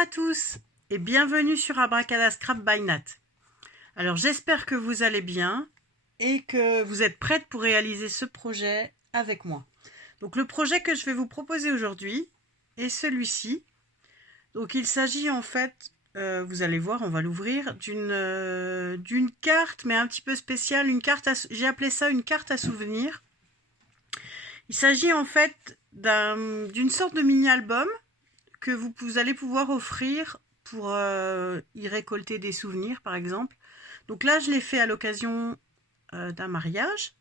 à tous et bienvenue sur Abracadascrap by Nat. Alors j'espère que vous allez bien et que vous êtes prêtes pour réaliser ce projet avec moi. Donc le projet que je vais vous proposer aujourd'hui est celui-ci. Donc il s'agit en fait, vous allez voir, on va l'ouvrir, d'une carte mais un petit peu spéciale, j'ai appelé ça une carte à souvenir. Il s'agit en fait d'une sorte de mini-album que vous allez pouvoir offrir pour y récolter des souvenirs, par exemple. Donc là, je l'ai fait à l'occasion d'un mariage.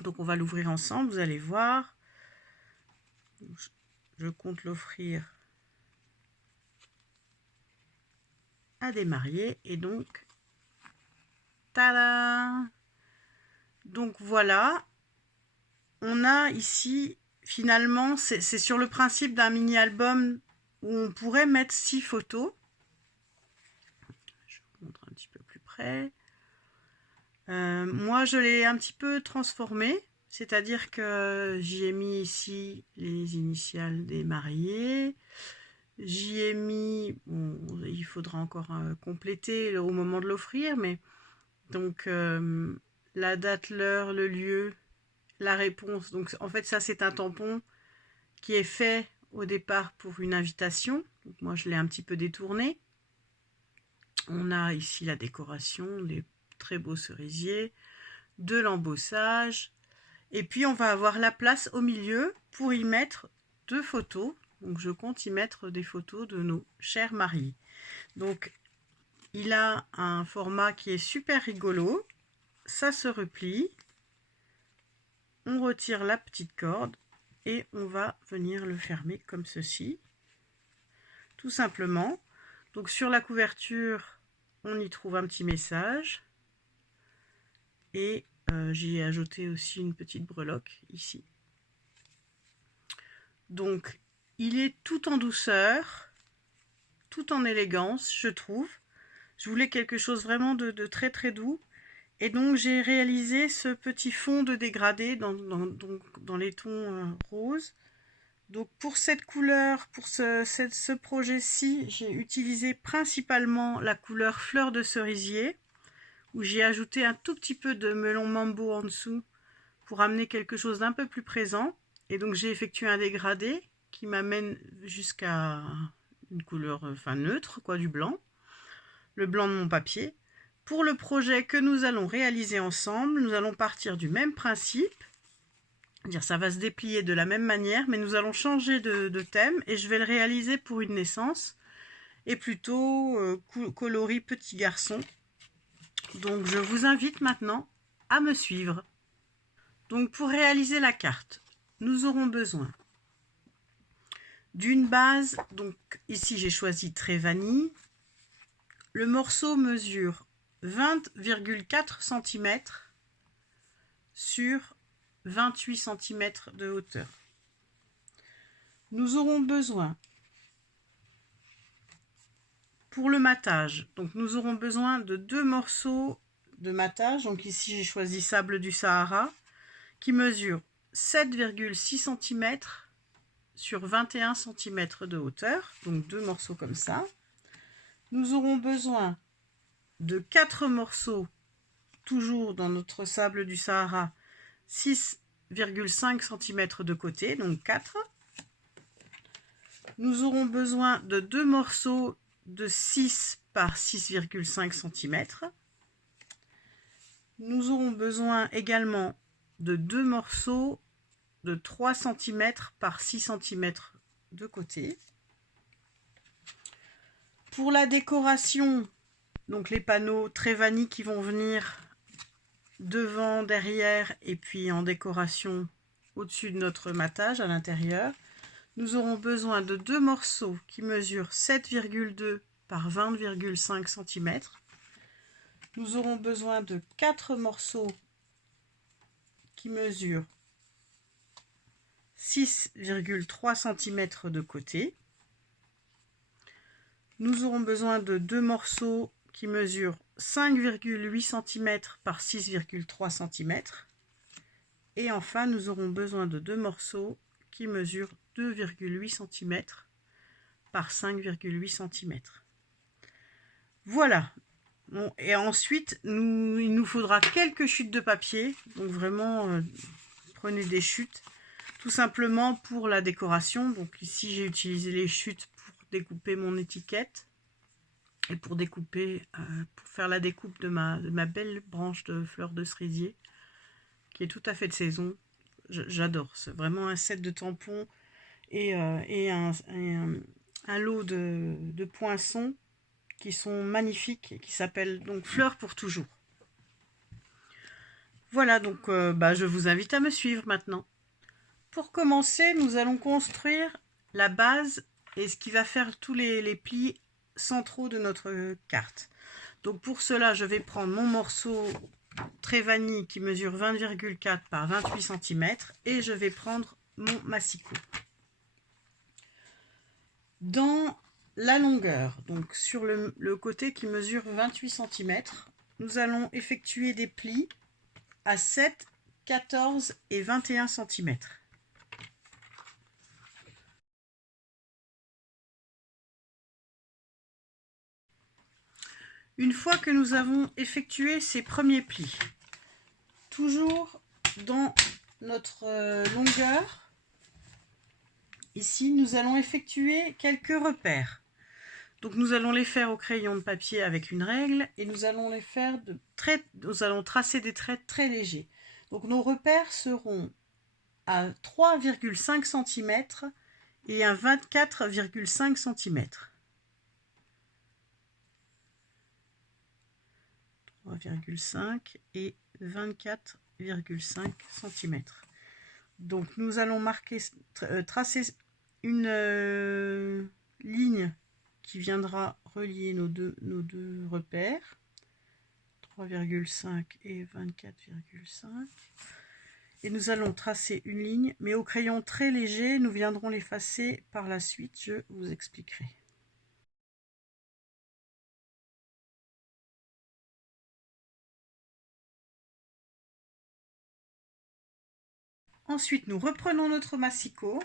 Donc on va l'ouvrir ensemble, vous allez voir. Je compte l'offrir à des mariés. Et donc, tada! Donc voilà, on a ici, finalement, c'est sur le principe d'un mini-album où on pourrait mettre 6 photos. Je vous montre un petit peu plus près. Moi, je l'ai un petit peu transformé, c'est-à-dire que j'y ai mis ici les initiales des mariés. J'y ai mis, bon, il faudra encore compléter au moment de l'offrir, mais donc la date, l'heure, le lieu, la réponse. Donc en fait, ça c'est un tampon qui est fait au départ pour une invitation. Donc, moi, je l'ai un petit peu détourné. On a ici la décoration, des très beaux cerisiers, de l'embossage. Et puis, on va avoir la place au milieu pour y mettre 2 photos. Donc, je compte y mettre des photos de nos chers mariés. Donc, il a un format qui est super rigolo. Ça se replie. On retire la petite corde et on va venir le fermer comme ceci. Tout simplement. Donc, sur la couverture, on y trouve un petit message. Et j'y ai ajouté aussi une petite breloque ici. Donc, il est tout en douceur, tout en élégance, je trouve. Je voulais quelque chose vraiment de très très doux. Et donc, j'ai réalisé ce petit fond de dégradé dans les tons roses. Donc, pour cette couleur, pour ce projet-ci, j'ai utilisé principalement la couleur fleur de cerisier, où j'ai ajouté un tout petit peu de melon mambo en dessous pour amener quelque chose d'un peu plus présent. Et donc j'ai effectué un dégradé qui m'amène jusqu'à une couleur neutre, quoi, du blanc, le blanc de mon papier. Pour le projet que nous allons réaliser ensemble, nous allons partir du même principe. Dire ça va se déplier de la même manière, mais nous allons changer de thème et je vais le réaliser pour une naissance et plutôt coloris petit garçon. Donc je vous invite maintenant à me suivre. Donc pour réaliser la carte, nous aurons besoin d'une base. Donc ici j'ai choisi Très Vanille. Le morceau mesure 20,4 cm sur 28 cm de hauteur. Nous aurons besoin pour le matage, donc nous aurons besoin de 2 morceaux de matage. Donc ici j'ai choisi Sable du Sahara qui mesure 7,6 cm sur 21 cm de hauteur, donc 2 morceaux comme ça. Nous aurons besoin de 4 morceaux, toujours dans notre Sable du Sahara, 6,5 cm de côté, donc 4. Nous aurons besoin de 2 morceaux de 6 par 6,5 cm. Nous aurons besoin également de 2 morceaux de 3 cm par 6 cm de côté. Pour la décoration, donc les panneaux Très Vanille qui vont venir devant, derrière et puis en décoration au-dessus de notre matage à l'intérieur, nous aurons besoin de 2 morceaux qui mesurent 7,2 par 20,5 cm. Nous aurons besoin de 4 morceaux qui mesurent 6,3 cm de côté. Nous aurons besoin de 2 morceaux qui mesurent 5,8 cm par 6,3 cm. Et enfin, nous aurons besoin de 2 morceaux qui mesurent 2,8 cm par 5,8 cm. Voilà. Bon, et ensuite, il nous faudra quelques chutes de papier. Donc vraiment, prenez des chutes. Tout simplement pour la décoration. Donc ici, j'ai utilisé les chutes pour découper mon étiquette. Et pour découper, pour faire la découpe de ma belle branche de fleurs de cerisier. Qui est tout à fait de saison. J'adore. C'est vraiment un set de tampons et un lot de poinçons qui sont magnifiques et qui s'appellent donc Fleurs pour toujours. Voilà, donc je vous invite à me suivre maintenant. Pour commencer, nous allons construire la base et ce qui va faire tous les plis centraux de notre carte. Donc pour cela, je vais prendre mon morceau très vanille qui mesure 20,4 par 28 cm et je vais prendre mon massicot. Dans la longueur, donc sur le côté qui mesure 28 cm, nous allons effectuer des plis à 7, 14 et 21 cm. Une fois que nous avons effectué ces premiers plis, toujours dans notre longueur, ici nous allons effectuer quelques repères. Donc nous allons les faire au crayon de papier avec une règle et nous allons les faire nous allons tracer des traits très légers. Donc nos repères seront à 3,5 cm et à 24,5 cm. 3,5 et 24,5 cm. Donc nous allons tracer une ligne qui viendra relier nos deux repères, 3,5 et 24,5. Et nous allons tracer une ligne, mais au crayon très léger, nous viendrons l'effacer par la suite, je vous expliquerai. Ensuite, nous reprenons notre massicot.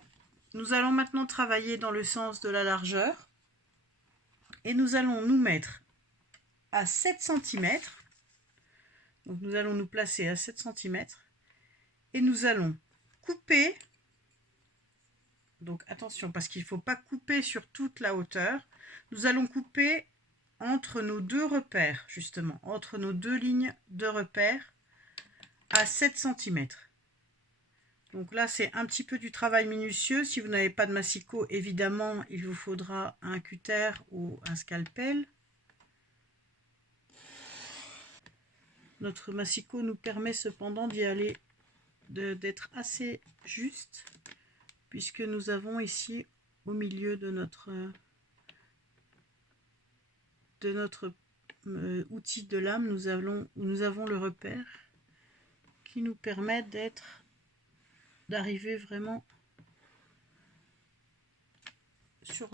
Nous allons maintenant travailler dans le sens de la largeur. Et nous allons nous mettre à 7 cm. Donc nous allons nous placer à 7 cm. Et nous allons couper. Donc attention, parce qu'il ne faut pas couper sur toute la hauteur. Nous allons couper entre nos deux repères, justement. Entre nos deux lignes de repères à 7 cm. Donc là, c'est un petit peu du travail minutieux. Si vous n'avez pas de massicot, évidemment, il vous faudra un cutter ou un scalpel. Notre massicot nous permet cependant d'y aller, d'être assez juste, puisque nous avons ici, au milieu de notre outil de lame, nous avons le repère qui nous permet d'arriver vraiment sur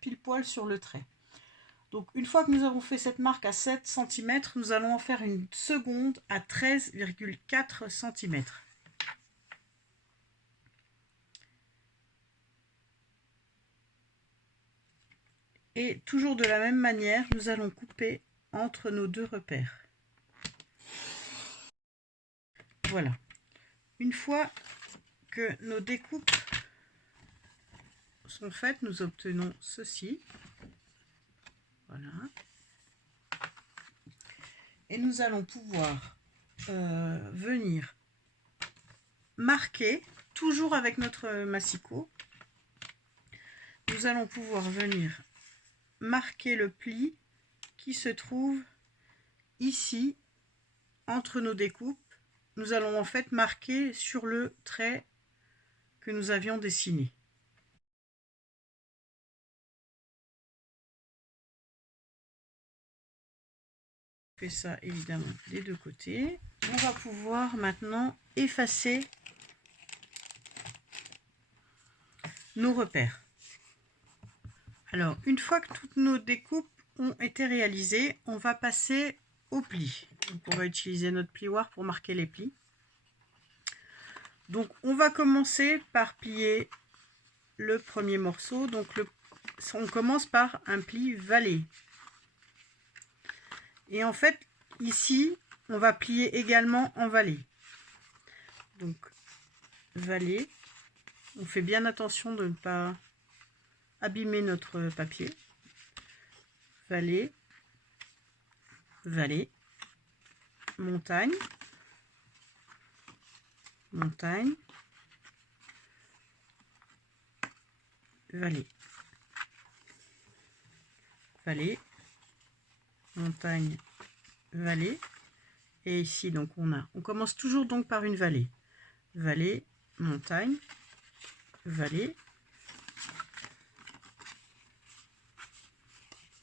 pile poil sur le trait. Donc une fois que nous avons fait cette marque à 7 cm, nous allons en faire une seconde à 13,4 cm. Et toujours de la même manière, nous allons couper entre nos deux repères. Voilà. Une fois que nos découpes sont faites, nous obtenons ceci. Voilà. Et nous allons pouvoir venir marquer, toujours avec notre massicot, nous allons pouvoir venir marquer le pli qui se trouve ici entre nos découpes. Nous allons en fait marquer sur le trait que nous avions dessiné. On fait ça évidemment des deux côtés. On va pouvoir maintenant effacer nos repères. Alors, une fois que toutes nos découpes ont été réalisées, on va passer au pli. Donc, on va utiliser notre plioir pour marquer les plis. Donc, on va commencer par plier le premier morceau. Donc, on commence par un pli vallée. Et en fait, ici, on va plier également en vallée. Donc, vallée. On fait bien attention de ne pas abîmer notre papier. Vallée, vallée, montagne, montagne, vallée, vallée, montagne, vallée. Et ici, donc on commence toujours donc par une vallée. Vallée, montagne, vallée,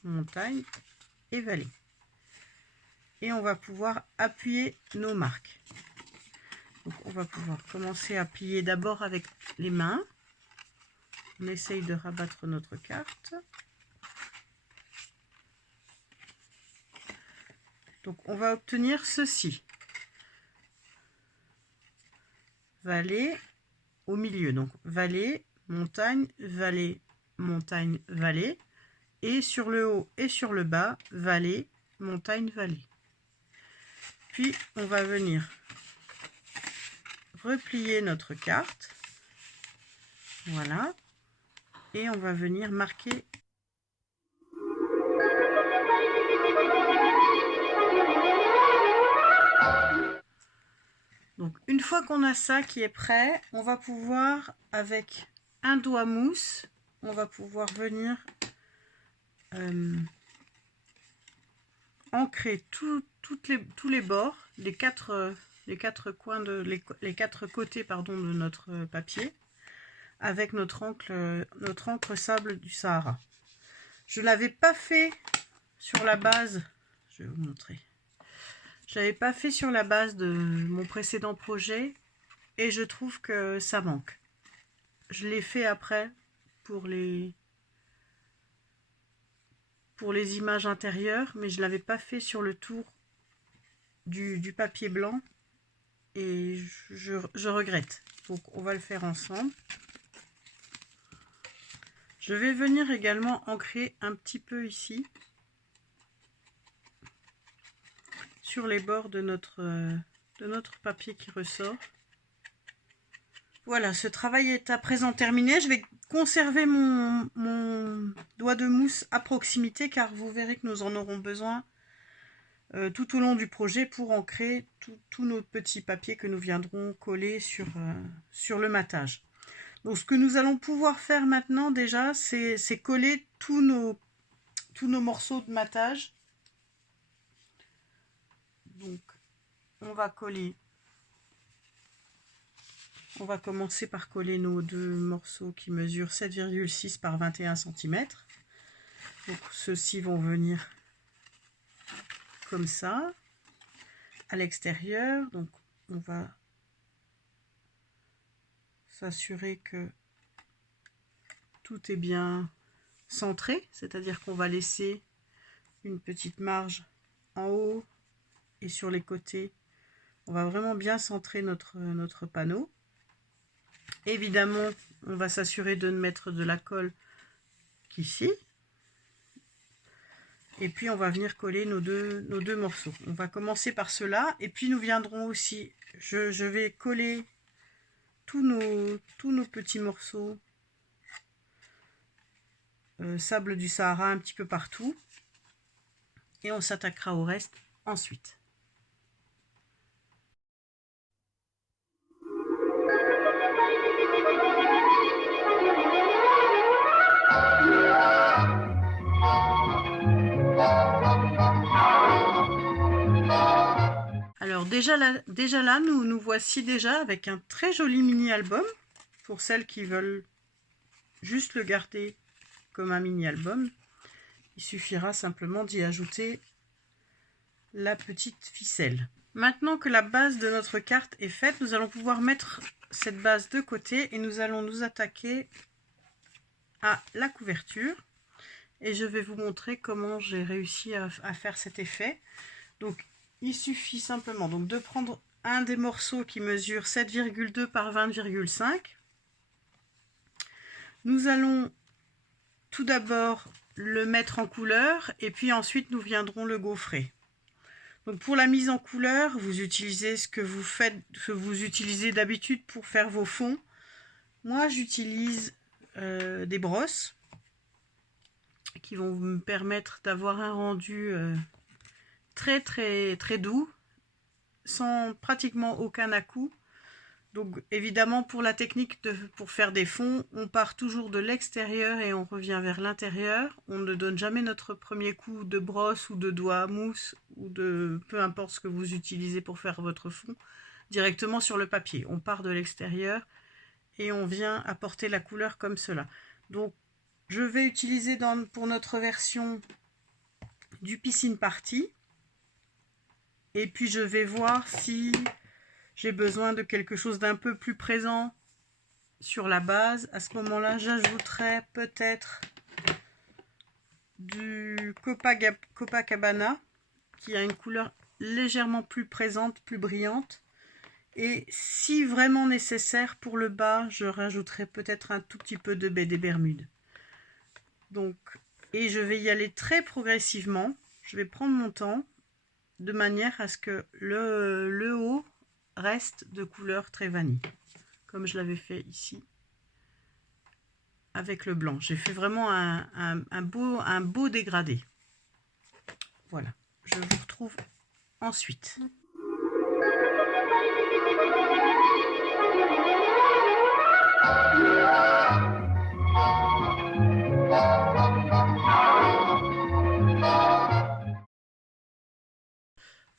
montagne et vallée. Et on va pouvoir appuyer nos marques. Donc on va pouvoir commencer à plier d'abord avec les mains. On essaye de rabattre notre carte. Donc on va obtenir ceci. Vallée au milieu. Donc vallée, montagne, vallée, montagne, vallée. Et sur le haut et sur le bas, vallée, montagne, vallée. Puis on va venir replier notre carte. Voilà. Et on va venir marquer. Donc une fois qu'on a ça qui est prêt, on va pouvoir, avec un doigt mousse, on va pouvoir venir ancrer tous les bords, les quatre coins les quatre côtés pardon, de notre papier avec notre encre sable du Sahara. Je l'avais pas fait sur la base, je vais vous montrer. Je l'avais pas fait sur la base de mon précédent projet et je trouve que ça manque. Je l'ai fait après pour les images intérieures, mais je l'avais pas fait sur le tour du papier blanc et je regrette. Donc on va le faire ensemble. Je vais venir également ancrer un petit peu ici sur les bords de notre papier qui ressort. Voilà, ce travail est à présent terminé. Je vais conserver mon doigt de mousse à proximité car vous verrez que nous en aurons besoin tout au long du projet pour ancrer tous nos petits papiers que nous viendrons coller sur le matage. Donc ce que nous allons pouvoir faire maintenant déjà, c'est coller tous nos morceaux de matage. Donc on va commencer par coller nos deux morceaux qui mesurent 7,6 par 21 cm. Donc ceux-ci vont venir comme ça à l'extérieur. Donc on va s'assurer que tout est bien centré, c'est-à-dire qu'on va laisser une petite marge en haut et sur les côtés. On va vraiment bien centrer notre panneau. Évidemment, on va s'assurer de ne mettre de la colle qu'ici. Et puis on va venir coller nos deux morceaux. On va commencer par cela et puis nous viendrons aussi, je vais coller tous nos petits morceaux sable du Sahara un petit peu partout et on s'attaquera au reste ensuite. Alors déjà là, nous voici déjà avec un très joli mini-album pour celles qui veulent juste le garder comme un mini-album. Il suffira simplement d'y ajouter la petite ficelle. Maintenant que la base de notre carte est faite, nous allons pouvoir mettre cette base de côté et nous allons nous attaquer à la couverture. Et je vais vous montrer comment j'ai réussi à faire cet effet. Donc il suffit simplement donc de prendre un des morceaux qui mesure 7,2 par 20,5. Nous allons tout d'abord le mettre en couleur et puis ensuite nous viendrons le gaufrer. Donc pour la mise en couleur, vous utilisez ce que vous utilisez d'habitude pour faire vos fonds. Moi j'utilise des brosses qui vont me permettre d'avoir un rendu très doux, sans pratiquement aucun à-coup. Donc évidemment pour la technique pour faire des fonds, on part toujours de l'extérieur et on revient vers l'intérieur. On ne donne jamais notre premier coup de brosse ou de doigt à mousse ou de peu importe ce que vous utilisez pour faire votre fond directement sur le papier. On part de l'extérieur et on vient apporter la couleur comme cela. Donc je vais utiliser pour notre version du Piscine Party et puis je vais voir si j'ai besoin de quelque chose d'un peu plus présent sur la base. À ce moment-là, j'ajouterai peut-être du Copacabana qui a une couleur légèrement plus présente, plus brillante. Et si vraiment nécessaire pour le bas, je rajouterai peut-être un tout petit peu de baie des Bermudes. Donc, et je vais y aller très progressivement. Je vais prendre mon temps de manière à ce que le haut reste de couleur très vanille, comme je l'avais fait ici avec le blanc. J'ai fait vraiment un beau dégradé. Voilà, je vous retrouve ensuite.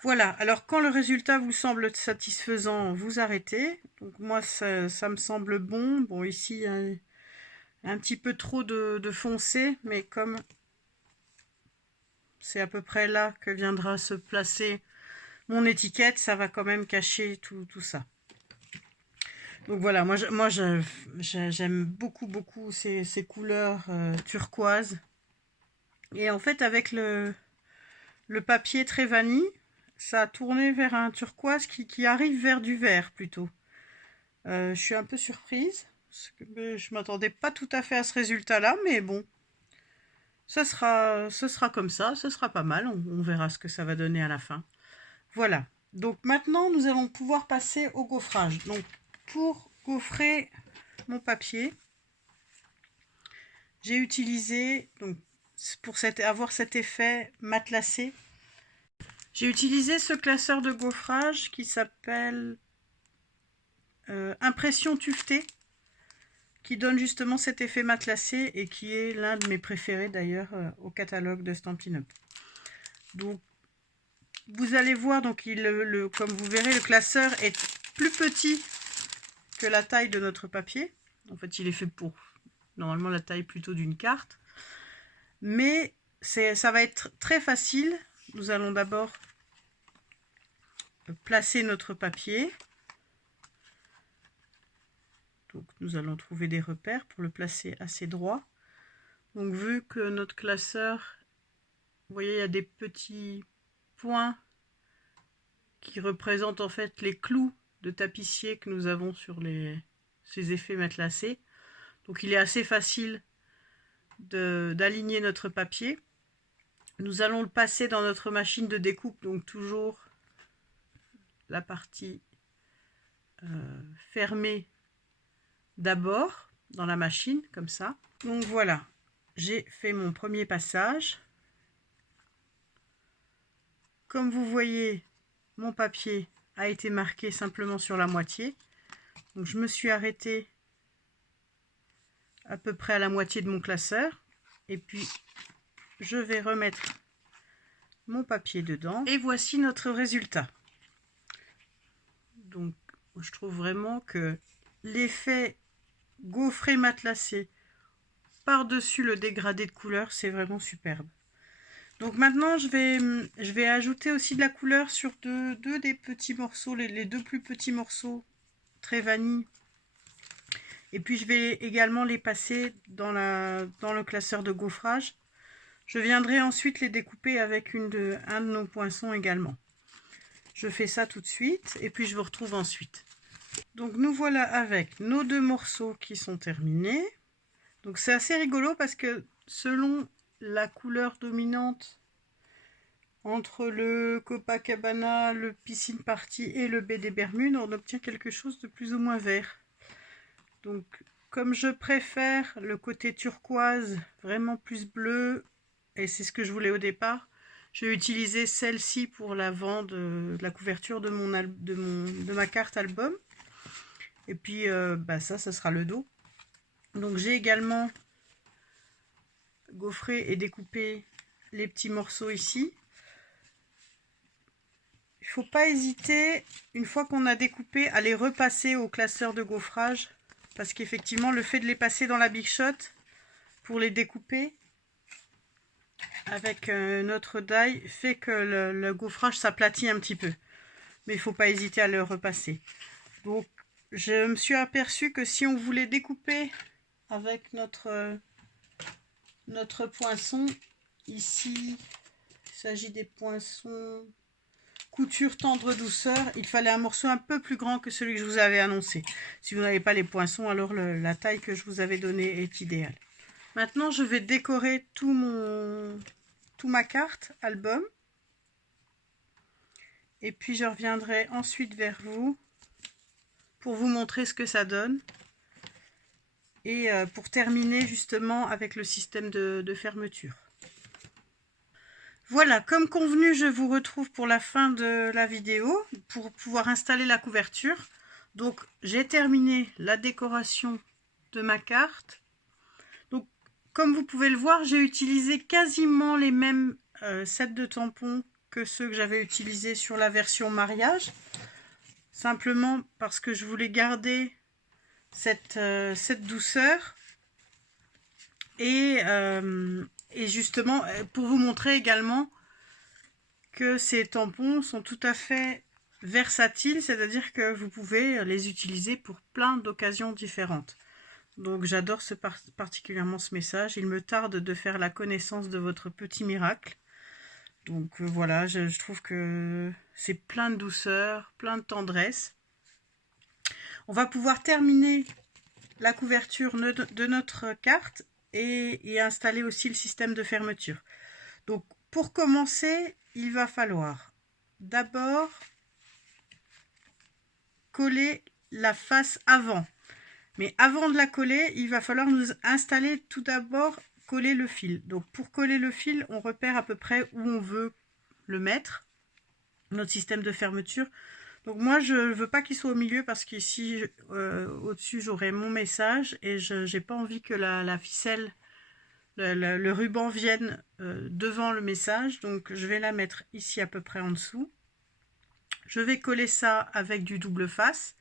Voilà, alors quand le résultat vous semble satisfaisant, vous arrêtez. Donc moi, ça me semble bon. Bon, ici, un petit peu trop de foncé, mais comme c'est à peu près là que viendra se placer mon étiquette, ça va quand même cacher tout ça. Donc voilà, moi j'aime beaucoup ces couleurs turquoise. Et en fait, avec le papier très vanille, ça a tourné vers un turquoise qui arrive vers du vert plutôt. Je suis un peu surprise, parce que je ne m'attendais pas tout à fait à ce résultat-là, mais bon, ce sera comme ça, ce sera pas mal, on verra ce que ça va donner à la fin. Voilà, donc maintenant nous allons pouvoir passer au gaufrage. Donc pour gaufrer mon papier, j'ai utilisé, donc, pour avoir cet effet matelassé, j'ai utilisé ce classeur de gaufrage qui s'appelle Impression Tuvetée, qui donne justement cet effet matelassé et qui est l'un de mes préférés d'ailleurs au catalogue de Stampin' Up. Donc vous allez voir, donc comme vous verrez, le classeur est plus petit que la taille de notre papier. En fait, il est fait pour normalement la taille plutôt d'une carte. Mais ça va être très facile. Nous allons d'abord placer notre papier. Donc nous allons trouver des repères pour le placer assez droit. Donc vu que notre classeur, vous voyez, il y a des petits points qui représentent en fait les clous de tapissier que nous avons sur ces effets matelassés. Donc il est assez facile d'aligner notre papier. Nous allons le passer dans notre machine de découpe, donc toujours la partie fermée d'abord dans la machine, comme ça. Donc voilà, j'ai fait mon premier passage. Comme vous voyez, mon papier a été marqué simplement sur la moitié. Donc je me suis arrêtée à peu près à la moitié de mon classeur. Et puis, je vais remettre mon papier dedans. Et voici notre résultat. Donc, je trouve vraiment que l'effet gaufré matelassé par-dessus le dégradé de couleur, c'est vraiment superbe. Donc maintenant, je vais ajouter aussi de la couleur sur deux des petits morceaux, les deux plus petits morceaux, très vanille. Et puis je vais également les passer dans le classeur de gaufrage. Je viendrai ensuite les découper avec un de nos poinçons également. Je fais ça tout de suite et puis je vous retrouve ensuite. Donc nous voilà avec nos deux morceaux qui sont terminés. Donc c'est assez rigolo parce que selon la couleur dominante entre le Copacabana, le Piscine Party et le baie des Bermudes, on obtient quelque chose de plus ou moins vert. Donc, comme je préfère le côté turquoise, vraiment plus bleu, et c'est ce que je voulais au départ, je vais utiliser celle-ci pour l'avant de la couverture de ma carte album. Et puis, ça sera le dos. Donc, j'ai également gaufré et découpé les petits morceaux ici. Il ne faut pas hésiter, une fois qu'on a découpé, à les repasser au classeur de gaufrage. Parce qu'effectivement, le fait de les passer dans la Big Shot pour les découper avec notre die fait que le gaufrage s'aplatit un petit peu. Mais il ne faut pas hésiter à le repasser. Donc, je me suis aperçue que si on voulait découper avec notre poinçon, ici, il s'agit des poinçons couture tendre douceur, il fallait un morceau un peu plus grand que celui que je vous avais annoncé. Si vous n'avez pas les poinçons, alors la taille que je vous avais donnée est idéale. Maintenant, je vais décorer toute ma carte album. Et puis, je reviendrai ensuite vers vous pour vous montrer ce que ça donne. Et pour terminer justement avec le système de fermeture. Voilà, comme convenu, je vous retrouve pour la fin de la vidéo pour pouvoir installer la couverture. Donc, j'ai terminé la décoration de ma carte. Donc, comme vous pouvez le voir, j'ai utilisé quasiment les mêmes sets de tampons que ceux que j'avais utilisés sur la version mariage. Simplement parce que je voulais garder cette douceur. Et justement, pour vous montrer également que ces tampons sont tout à fait versatiles, c'est-à-dire que vous pouvez les utiliser pour plein d'occasions différentes. Donc j'adore particulièrement ce message. Il me tarde de faire la connaissance de votre petit miracle. Donc voilà, je trouve que c'est plein de douceur, plein de tendresse. On va pouvoir terminer la couverture de notre carte et installer aussi le système de fermeture. Donc pour commencer, il va falloir d'abord coller la face avant. Mais avant de la coller, il va falloir nous installer tout d'abord coller le fil. Donc pour coller le fil, on repère à peu près où on veut le mettre, notre système de fermeture. Donc moi, je ne veux pas qu'il soit au milieu parce qu'ici, au-dessus, j'aurai mon message et je n'ai pas envie que la ficelle, le ruban vienne devant le message. Donc je vais la mettre ici à peu près en dessous. Je vais coller ça avec du double face.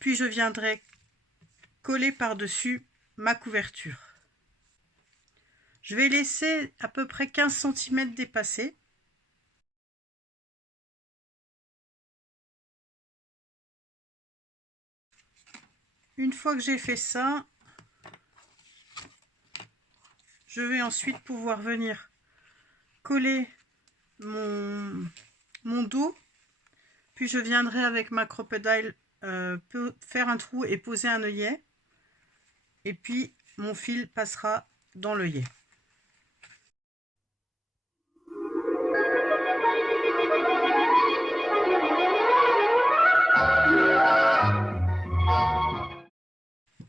Puis je viendrai coller par-dessus ma couverture. Je vais laisser à peu près 15 cm dépasser. Une fois que j'ai fait ça, je vais ensuite pouvoir venir coller mon dos. Puis je viendrai avec ma crocodile faire un trou et poser un œillet. Et puis mon fil passera dans l'œillet.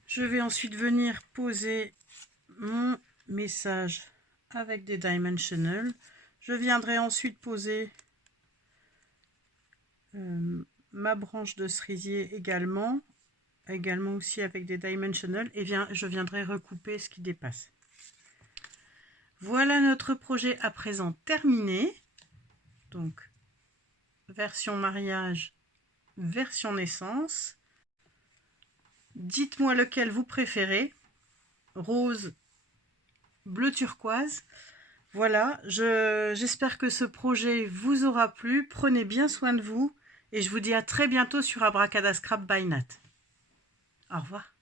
Je vais ensuite venir poser mon message avec des dimensionals. Je viendrai ensuite poser ma branche de cerisier également aussi avec des dimensionals, et je viendrai recouper ce qui dépasse. Voilà notre projet à présent terminé. Donc, version mariage, version naissance. Dites-moi lequel vous préférez, rose, bleu turquoise. Voilà, j'espère que ce projet vous aura plu. Prenez bien soin de vous et je vous dis à très bientôt sur Abracadascrap by Nat. Au revoir.